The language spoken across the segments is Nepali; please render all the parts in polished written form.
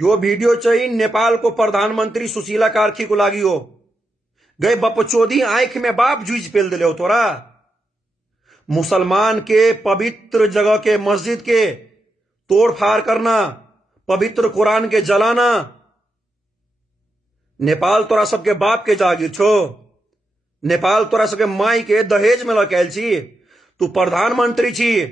यो भिडियो चाहिँ नेपालको प्रधानमन्त्री सुशीला कार्कीको लागि हो। गए बपचोदी आंख में बाप जुझ पेल दिले हो तोरा। मुसलमान के पवित्र जगह के मस्जिद के तोड़ फाड़ करना, पवित्र कुरान के जलाना। नेपाल तोरा सबके बाप के जागीर छो। नेपाल तोरा सबके माई के दहेज में लकेल छी। तू प्रधानमंत्री छी।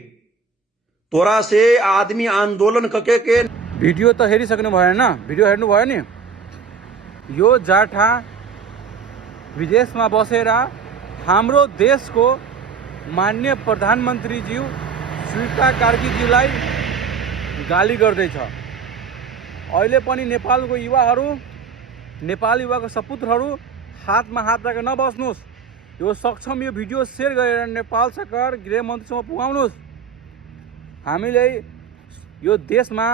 तोरा से आदमी आंदोलन कके के भिडियो त हेरिसक्नु भएन, भिडियो हेर्नु भयो नि। यो जाठा विदेशमा बसेर हाम्रो देशको माननीय प्रधानमन्त्रीज्यू सुशीला कार्कीज्यूलाई गाली गर्दैछ। अहिले पनि नेपालको युवाहरू, नेपाल युवाको सपुत्रहरू हातमा हात राखेर नबस्नुहोस्। यो सक्षम यो भिडियो सेयर गरेर नेपाल सरकार गृहमन्त्रीसँग पुगाउनुहोस्। हामीले यो देशमा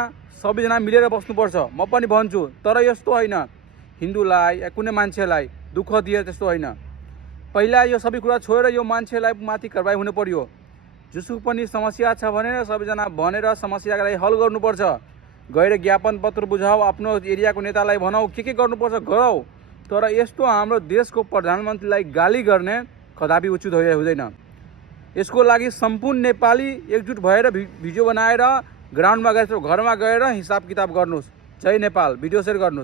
सबैजना मिलेर बस्नुपर्छ। म पनि भन्छु, तर यस्तो होइन हिन्दूलाई या कुनै मान्छेलाई दुःख दिए त्यस्तो होइन। पहिला यो सबै कुरा छोडेर यो मान्छेलाई माथि कारबाही हुनु पर्यो। जुसुको पनि समस्या छ भनेर सबैजना भनेर समस्याको लागि हल गर्नुपर्छ। गएर ज्ञापन पत्र बुझाऊ, आफ्नो एरियाको नेतालाई भनाऊ, के गर्नुपर्छ गरौ। तर यस्तो हाम्रो देशको प्रधानमन्त्रीलाई गाली गर्ने कदापि उचित हुँदैन। यसको लागि सम्पूर्ण नेपाली एकजुट भएर भिडियो बनाएर ग्राउन्डमा गएर घरमा गएर हिसाब किताब गर्नुहोस्। जय नेपाल। भिडियो सेयर गर्नुहोस्।